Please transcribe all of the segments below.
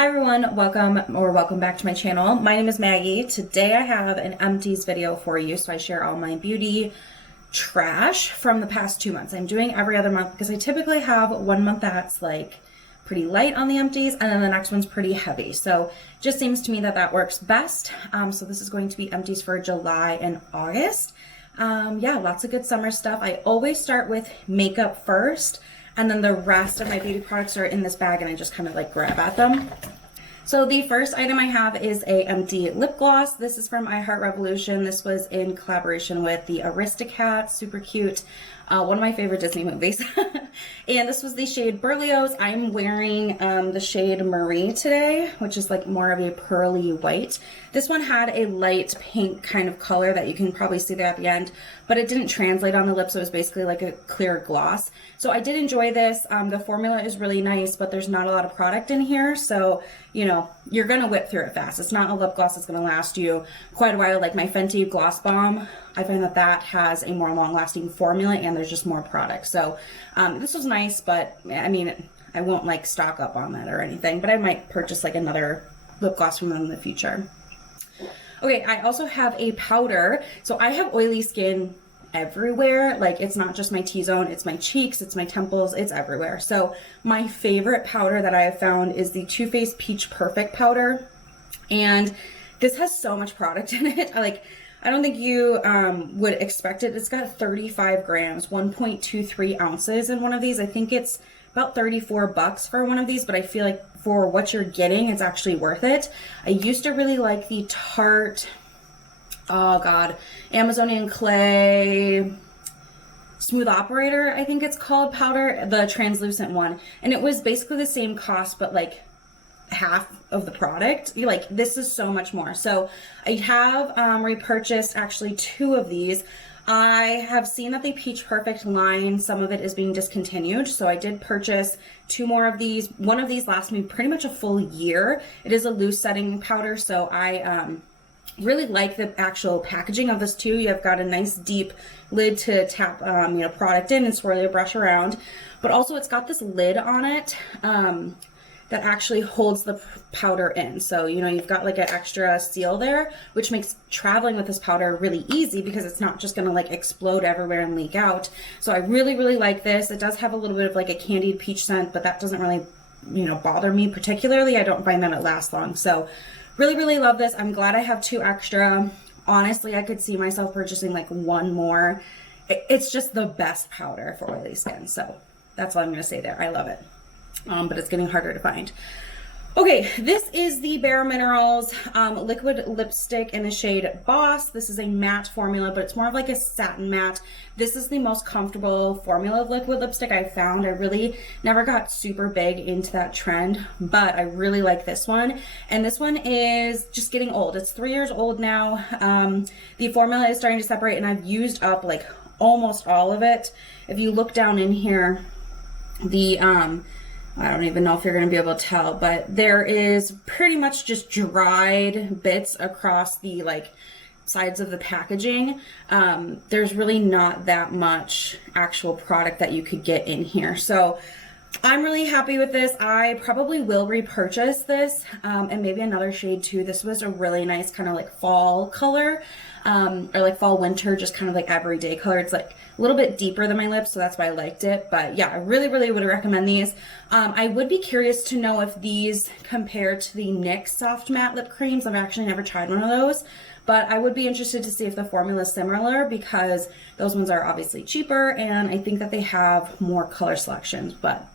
Hi everyone, welcome back to my channel. My name is Maggie. Today I have an Empties video for you. So I share all my beauty trash from the past 2 months. I'm doing every other month because I typically have 1 month that's like pretty light on the empties and then the next one's pretty heavy. So it just seems to me that that works best. So this is going to be empties for July and August. Yeah, lots of good summer stuff. I always start with makeup first, and then the rest of my beauty products are in this bag and I just kind of like grab at them. So the first item I have is a empty lip gloss. This is from I Heart Revolution. This was in collaboration with the Aristocats, super cute. One of my favorite Disney movies. And this was the shade Berlioz. I'm wearing the shade Marie today, which is like more of a pearly white. This one had a light pink kind of color that you can probably see there at the end, but it didn't translate on the lips. So it was basically like a clear gloss. So I did enjoy this. The formula is really nice, but there's not a lot of product in here. So, you know, you're going to whip through it fast. It's not a lip gloss that's going to last you quite a while. Like my Fenty Gloss Bomb, I find that that has a more long-lasting formula and there's just more product. So this was nice, but I mean, I won't like stock up on that or anything, but I might purchase like another lip gloss from them in the future. Okay, I also have a powder. So I have oily skin everywhere. Like it's not just my T-zone, it's my cheeks, it's my temples, it's everywhere. So my favorite powder that I have found is the Too Faced Peach Perfect powder. And this has so much product in it. I don't think you would expect it. It's got 35 grams, 1.23 ounces in one of these. I think it's about $34 for one of these, but I feel like for what you're getting, it's actually worth it. I used to really like the Tarte, oh God, Amazonian Clay Smooth Operator, I think it's called, powder, the translucent one. And it was basically the same cost, but like half of the product. Like this is so much more. So I have repurchased actually 2 of these. I have seen that the Peach Perfect line, some of it is being discontinued. So I did purchase 2 more of these. One of these lasts me pretty much a full year. It is a loose setting powder. So I really like the actual packaging of this too. You've got a nice deep lid to tap product in and swirl your brush around. But also it's got this lid on it that actually holds the powder in. So, you know, you've got like an extra seal there, which makes traveling with this powder really easy because it's not just gonna like explode everywhere and leak out. So I really, really like this. It does have a little bit of like a candied peach scent, but that doesn't really, you know, bother me particularly. I don't find that it lasts long. So really, really love this. I'm glad I have 2 extra. Honestly, I could see myself purchasing like 1 more. It's just the best powder for oily skin. So that's all I'm gonna say there. I love it. But it's getting harder to find. Okay, this is the Bare Minerals liquid lipstick in the shade Boss. This is a matte formula, but it's more of like a satin matte. This is the most comfortable formula of liquid lipstick I've found. I really never got super big into that trend, but I really like this one. And this one is just getting old. It's 3 years old now. The formula is starting to separate and I've used up like almost all of it. If you look down in here, I don't even know if you're going to be able to tell, but there is pretty much just dried bits across the like sides of the packaging. There's really not that much actual product that you could get in here. So I'm really happy with this. I probably will repurchase this and maybe another shade too. This was a really nice kind of like fall color or like fall winter, just kind of like everyday color. It's like a little bit deeper than my lips, so that's why I liked it. But yeah, I really, really would recommend these. I would be curious to know if these compare to the NYX Soft Matte Lip Creams. I've actually never tried one of those, but I would be interested to see if the formula is similar because those ones are obviously cheaper and I think that they have more color selections, but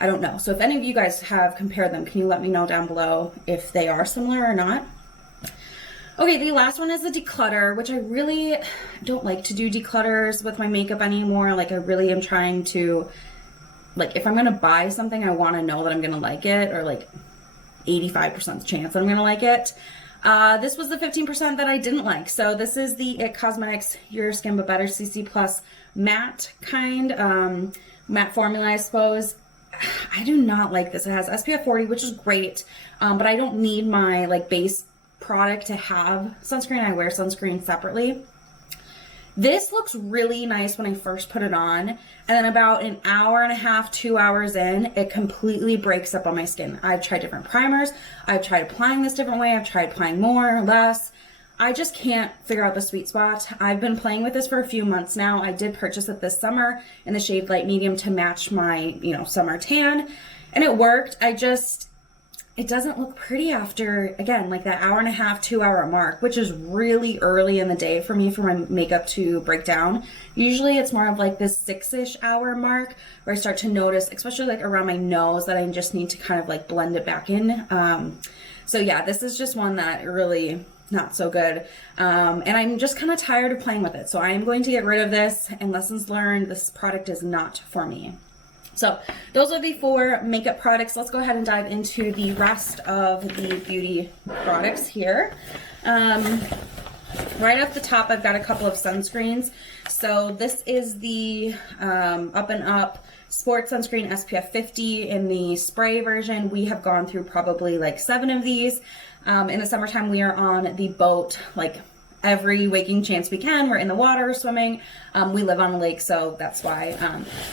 I don't know. So if any of you guys have compared them, can you let me know down below if they are similar or not? Okay, the last one is the declutter, which I really don't like to do declutters with my makeup anymore. Like I really am trying to, like if I'm gonna buy something, I wanna know that I'm gonna like it, or like 85% chance that I'm gonna like it. This was the 15% that I didn't like. So this is the IT Cosmetics Your Skin But Better CC Plus matte kind, matte formula, I suppose. I do not like this. It has SPF 40, which is great, but I don't need my like base product to have sunscreen. I wear sunscreen separately. This looks really nice when I first put it on, and then about an hour and a half, 2 hours in, it completely breaks up on my skin. I've tried different primers. I've tried applying this different way. I've tried applying more, less. I just can't figure out the sweet spot. I've been playing with this for a few months now. I did purchase it this summer in the shade light medium to match my, summer tan, and it worked. It doesn't look pretty after, again, like that hour and a half, 2 hour mark, which is really early in the day for me for my makeup to break down. Usually it's more of like this 6-ish hour mark where I start to notice, especially like around my nose, that I just need to kind of like blend it back in. So yeah, this is just one that really not so good. And I'm just kind of tired of playing with it. So I am going to get rid of this, and lessons learned, this product is not for me. So those are the 4 makeup products. Let's go ahead and dive into the rest of the beauty products here. Right at the top, I've got a couple of sunscreens. So this is the Up and Up Sports Sunscreen SPF 50 in the spray version. We have gone through probably like 7 of these. In the summertime, we are on the boat like every waking chance we can. We're in the water swimming. We live on a lake, so that's why.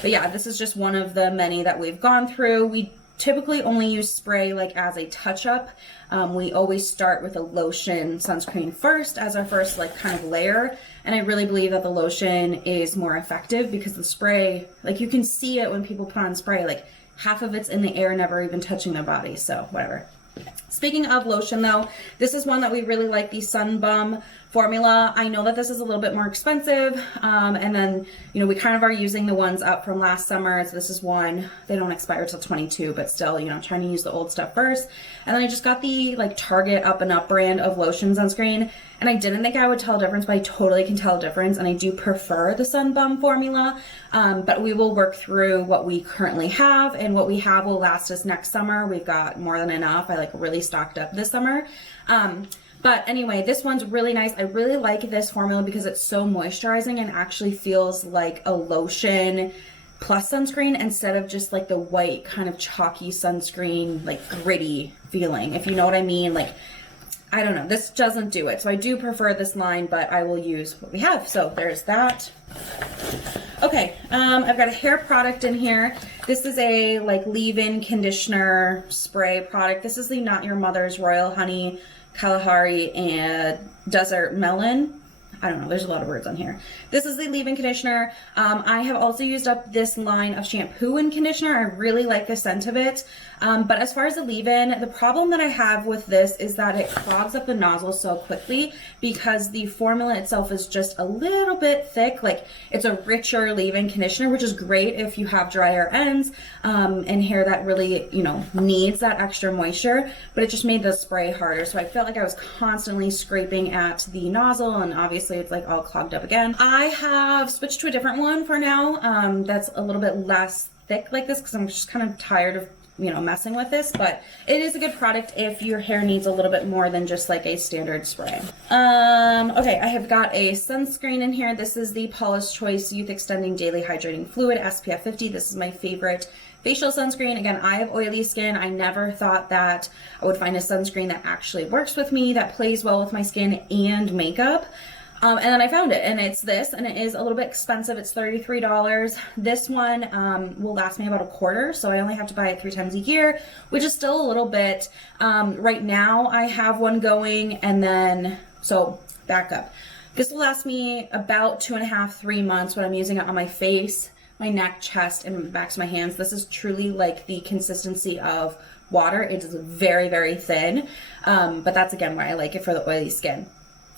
But yeah, this is just one of the many that we've gone through. We typically only use spray like as a touch-up. We always start with a lotion sunscreen first as our first like kind of layer. And I really believe that the lotion is more effective because the spray, like you can see it when people put on spray, like half of it's in the air, never even touching their body. So whatever. Speaking of lotion though, this is one that we really like, the Sun Bum formula. I know that this is a little bit more expensive, and then we kind of are using the ones up from last summer. So this is one, they don't expire till 22, but still, trying to use the old stuff first. And then I just got the like Target Up and Up brand of lotion sunscreen, and I didn't think I would tell a difference, but I totally can tell a difference, and I do prefer the Sun Bum formula. But we will work through what we currently have, and what we have will last us next summer. We've got more than enough. I like really stocked up this summer. But anyway, this one's really nice. I really like this formula because it's so moisturizing and actually feels like a lotion plus sunscreen instead of just like the white kind of chalky sunscreen, like gritty feeling, if you know what I mean. Like, I don't know, this doesn't do it. So I do prefer this line, but I will use what we have. So there's that. Okay, I've got a hair product in here. This is a like leave-in conditioner spray product. This is the Not Your Mother's Royal Honey, Kalahari, and Desert Melon. I don't know, there's a lot of words on here. This is the leave-in conditioner. I have also used up this line of shampoo and conditioner. I really like the scent of it. But as far as the leave-in, the problem that I have with this is that it clogs up the nozzle so quickly because the formula itself is just a little bit thick. Like, it's a richer leave-in conditioner, which is great if you have drier ends and hair that really, needs that extra moisture, but it just made the spray harder. So I felt like I was constantly scraping at the nozzle, and obviously it's like all clogged up again. I have switched to a different one for now that's a little bit less thick like this because I'm just kind of tired of messing with this, but it is a good product if your hair needs a little bit more than just like a standard spray. Okay, I have got a sunscreen in here. This is the Paula's Choice Youth Extending Daily Hydrating Fluid SPF 50. This is my favorite facial sunscreen. Again, I have oily skin. I never thought that I would find a sunscreen that actually works with me, that plays well with my skin and makeup. And then I found it, and it's this, and it is a little bit expensive. It's $33. This one will last me about a quarter, so I only have to buy it 3 times a year, which is still a little bit. Right now, I have one going, and then, so back up. This will last me about 2.5, 3 months when I'm using it on my face, my neck, chest, and backs of my hands. This is truly like the consistency of water. It is very, very thin, but that's, again, why I like it for the oily skin.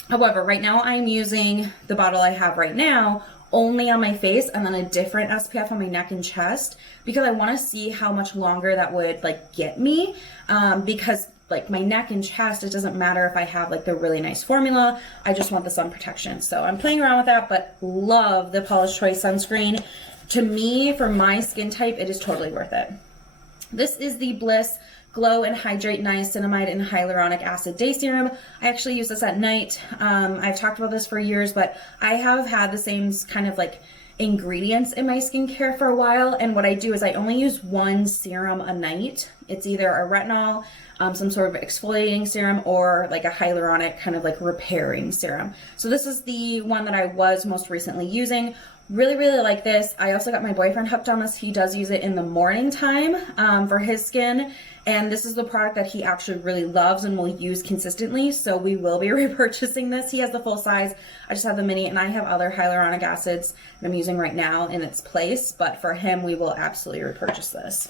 However, right now I'm using the bottle I have right now only on my face and then a different SPF on my neck and chest because I want to see how much longer that would like get me because like my neck and chest, it doesn't matter if I have like the really nice formula. I just want the sun protection. So I'm playing around with that, but love the Paula's Choice sunscreen. To me, for my skin type, it is totally worth it. This is the Bliss Glow and Hydrate Niacinamide and Hyaluronic Acid Day Serum. I actually use this at night. I've talked about this for years, but I have had the same kind of like ingredients in my skincare for a while, and what I do is I only use one serum a night. It's either a retinol, some sort of exfoliating serum, or like a hyaluronic kind of like repairing serum. So this is the one that I was most recently using. Really, really like this. I also got my boyfriend hooked on this. He does use it in the morning time for his skin. And this is the product that he actually really loves and will use consistently. So we will be repurchasing this. He has the full size. I just have the mini, and I have other hyaluronic acids that I'm using right now in its place. But for him, we will absolutely repurchase this.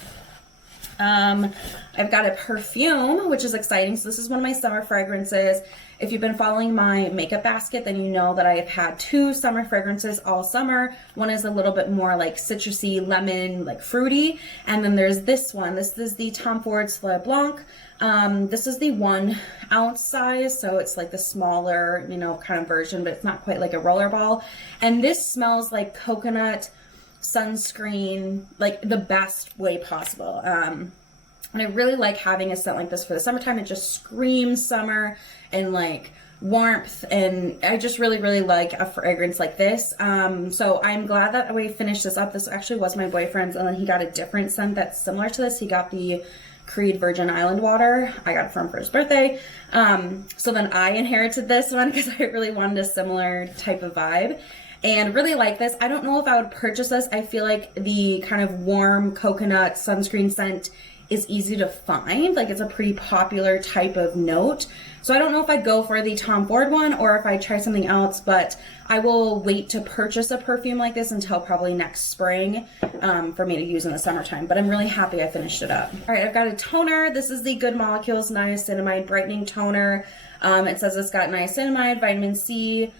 I've got a perfume, which is exciting. So this is one of my summer fragrances. If you've been following my makeup basket, then you know that I have had 2 summer fragrances all summer. One is a little bit more like citrusy, lemon, like fruity. And then there's this one. This is the Tom Ford Soleil Blanc. This is the 1 ounce size. So it's like the smaller, you know, kind of version, but it's not quite like a roller ball. And this smells like coconut sunscreen, like the best way possible. And I really like having a scent like this for the summertime. It just screams summer and like warmth, and I just really, really like a fragrance like this. So I'm glad that we finished this up. This actually was my boyfriend's, and then he got a different scent that's similar to this. He got the Creed Virgin Island Water. I got it for him for his birthday. So then I inherited this one because I really wanted a similar type of vibe. And really like this. I don't know if I would purchase this. I feel like the kind of warm coconut sunscreen scent is easy to find. Like it's a pretty popular type of note. So I don't know if I'd go for the Tom Ford one or if I'd try something else, but I will wait to purchase a perfume like this until probably next spring for me to use in the summertime. But I'm really happy I finished it up. All right, I've got a toner. This is the Good Molecules Niacinamide Brightening Toner. It says it's got niacinamide, vitamin C,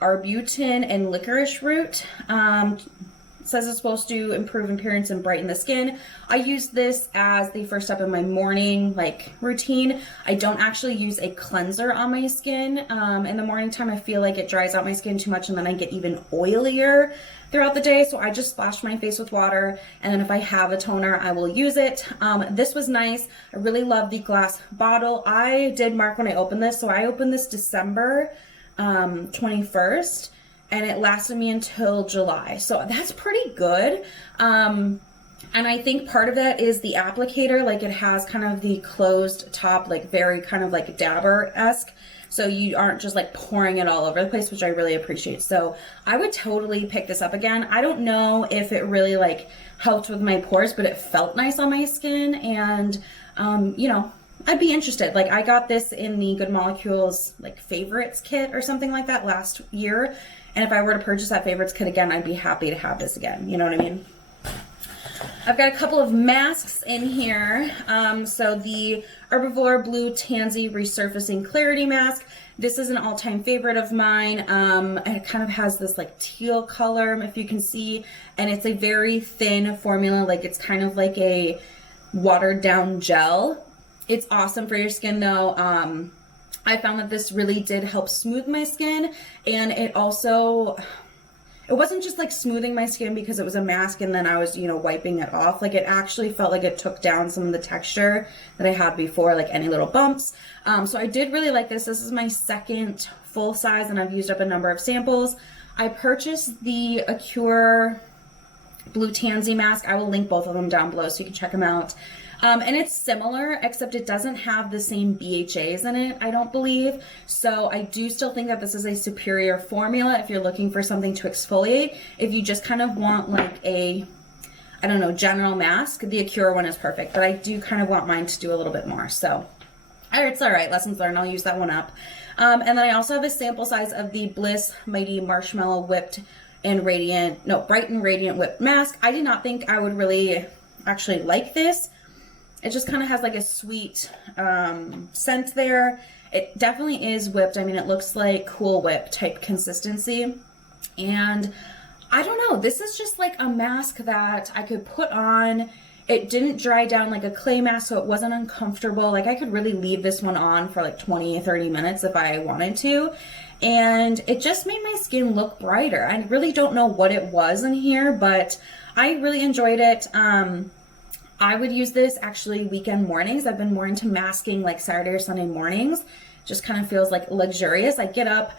arbutin, and licorice root. It says it's supposed to improve appearance and brighten the skin. I use this as the first step in my morning routine. I don't actually use a cleanser on my skin. In the morning time, I feel like it dries out my skin too much, and then I get even oilier throughout the day. So I just splash my face with water, and then if I have a toner, I will use it. This was nice. I really love the glass bottle. I did mark when I opened this. So I opened this December 21st, and it lasted me until July. So that's pretty good. And I think part of that is the applicator. Like it has kind of the closed top, like very kind of like dabber-esque. So you aren't just like pouring it all over the place, which I really appreciate. So I would totally pick this up again. I don't know if it really like helped with my pores, but it felt nice on my skin. And, you know, I'd be interested. Like I got this in the Good Molecules like favorites kit or something like that last year. And if I were to purchase that favorites kit again, I'd be happy to have this again. You know what I mean? I've got a couple of masks in here. So the Herbivore Blue Tansy Resurfacing Clarity Mask. This is an all-time favorite of mine. It kind of has this like teal color, if you can see. And it's a very thin formula. Like it's kind of like a watered down gel. It's awesome for your skin though. I found that this really did help smooth my skin, and it also, it wasn't just like smoothing my skin because it was a mask and then I was, you know, wiping it off. Like it actually felt like it took down some of the texture that I had before, like any little bumps. So I did really like this. This is my second full size, and I've used up a number of samples. I purchased the Acure Blue Tansy mask. I will link both of them down below so you can check them out. And it's similar, except it doesn't have the same BHAs in it, I don't believe. So I do still think that this is a superior formula if you're looking for something to exfoliate. If you just kind of want like a, I don't know, general mask, the Acure one is perfect. But I do kind of want mine to do a little bit more. So it's all right, lessons learned. I'll use that one up. And then I also have a sample size of the Bliss Mighty Marshmallow Whipped and Radiant, no, Bright and Radiant Whipped Mask. I did not think I would really actually like this. It just kind of has like a sweet scent there. It definitely is whipped. I mean, it looks like Cool Whip type consistency. And I don't know, this is just like a mask that I could put on. It didn't dry down like a clay mask, so it wasn't uncomfortable. Like I could really leave this one on for like 20, 30 minutes if I wanted to. And it just made my skin look brighter. I really don't know what it was in here, but I really enjoyed it. I would use this actually weekend mornings. I've been more into masking like Saturday or Sunday mornings. Just kind of feels like luxurious. I get up,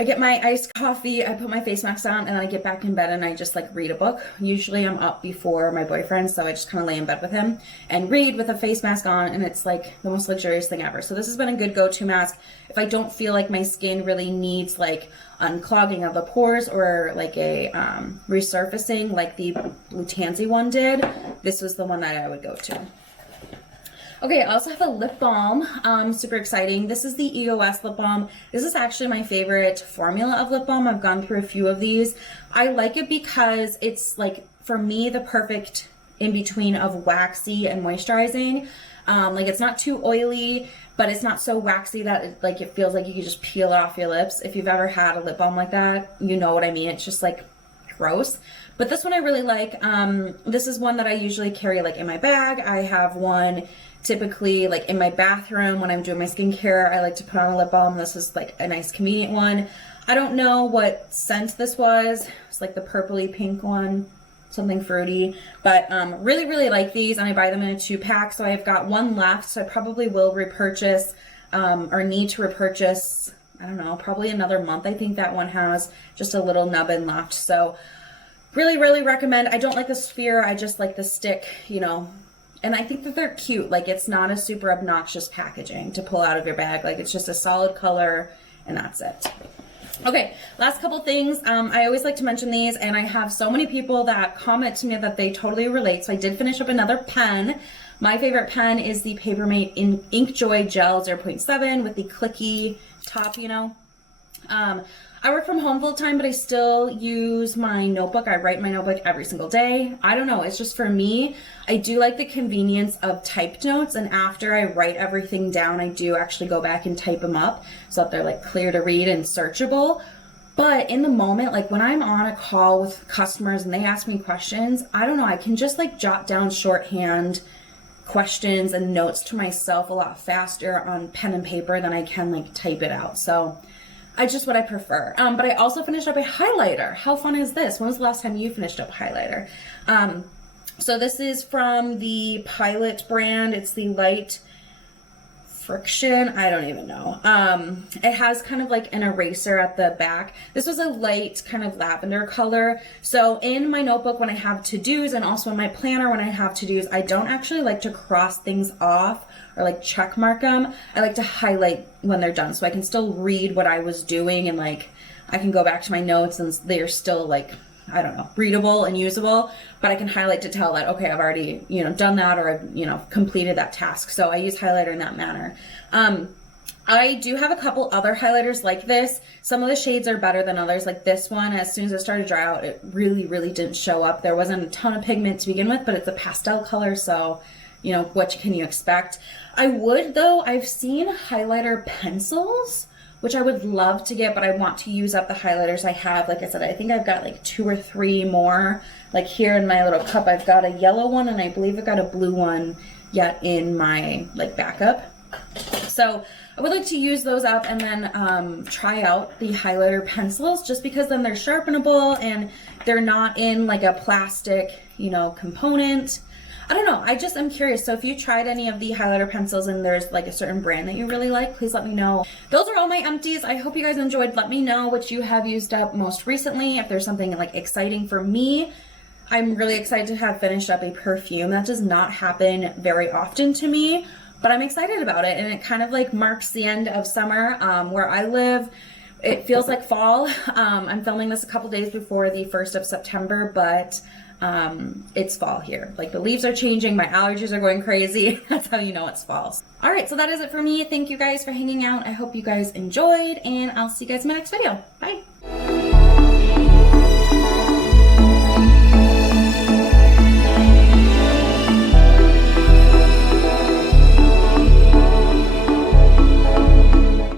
I get my iced coffee, I put my face mask on, and I get back in bed and I just like read a book. Usually I'm up before my boyfriend, so I just kind of lay in bed with him and read with a face mask on, and it's like the most luxurious thing ever. So this has been a good go-to mask if I don't feel like my skin really needs like unclogging of the pores or like a resurfacing like the Lutanzi one did. This was the one that I would go to. Okay, I also have a lip balm, super exciting. This is the EOS lip balm. This is actually my favorite formula of lip balm. I've gone through a few of these. I like it because it's like, for me, the perfect in between of waxy and moisturizing. Like it's not too oily, but it's not so waxy that it feels like you can just peel it off your lips. If you've ever had a lip balm like that, you know what I mean. It's just like gross. But this one I really like. This is one that I usually carry like in my bag. I have one typically like in my bathroom when I'm doing my skincare. I like to put on a lip balm. This is like a nice convenient one. I don't know what scent this was. It's like the purpley pink one, something fruity, but really, really like these, and I buy them in a 2-pack. So I've got one left, so I probably will repurchase or need to repurchase, I don't know, probably another month. I think that one has just a little nubbin left. So really, really recommend. I don't like the sphere. I just like the stick, you know. And I think that they're cute. Like, it's not a super obnoxious packaging to pull out of your bag. Like, it's just a solid color, and that's it. Okay, last couple things. I always like to mention these, and I have so many people that comment to me that they totally relate. So I did finish up another pen. My favorite pen is the Papermate Inkjoy Gel 0.7 with the clicky top, you know. I work from home full time, but I still use my notebook. I write in my notebook every single day. I don't know, it's just for me. I do like the convenience of typed notes, and after I write everything down, I do actually go back and type them up so that they're like clear to read and searchable. But in the moment, like when I'm on a call with customers and they ask me questions, I don't know, I can just like jot down shorthand questions and notes to myself a lot faster on pen and paper than I can like type it out. So it's just what I prefer. But I also finished up a highlighter. How fun is this? When was the last time you finished up a highlighter? So this is from the Pilot brand. It's the Light Friction. I don't even know. It has kind of like an eraser at the back. This was a light kind of lavender color. So in my notebook when I have to-dos, and also in my planner when I have to-dos, I don't actually like to cross things off or like check mark them. I like to highlight when they're done so I can still read what I was doing, and like I can go back to my notes and they're still like, I don't know, readable and usable, but I can highlight to tell that, okay, I've already, you know, done that, or I've, you know, completed that task. So I use highlighter in that manner. I do have a couple other highlighters like this. Some of the shades are better than others. Like this one, as soon as it started to dry out, it really, really didn't show up. There wasn't a ton of pigment to begin with, but it's a pastel color, so you know, what can you expect? I would, though, I've seen highlighter pencils, which I would love to get, but I want to use up the highlighters I have. Like I said, I think I've got like 2 or 3 more. Like here in my little cup, I've got a yellow one, and I believe I've got a blue one yet in my like backup. So I would like to use those up and then try out the highlighter pencils, just because then they're sharpenable and they're not in like a plastic, you know, component. I don't know, I just am curious. So if you tried any of the highlighter pencils and there's like a certain brand that you really like, please let me know. Those are all my empties. I hope you guys enjoyed. Let me know what you have used up most recently. If there's something like exciting for me, I'm really excited to have finished up a perfume. That does not happen very often to me, but I'm excited about it. And it kind of like marks the end of summer. Where I live, it feels like fall. I'm filming this a couple days before the 1st of September, but it's fall here. Like the leaves are changing, my allergies are going crazy. That's how you know it's fall. All right, so that is it for me. Thank you guys for hanging out. I hope you guys enjoyed, and I'll see you guys in my next video. Bye.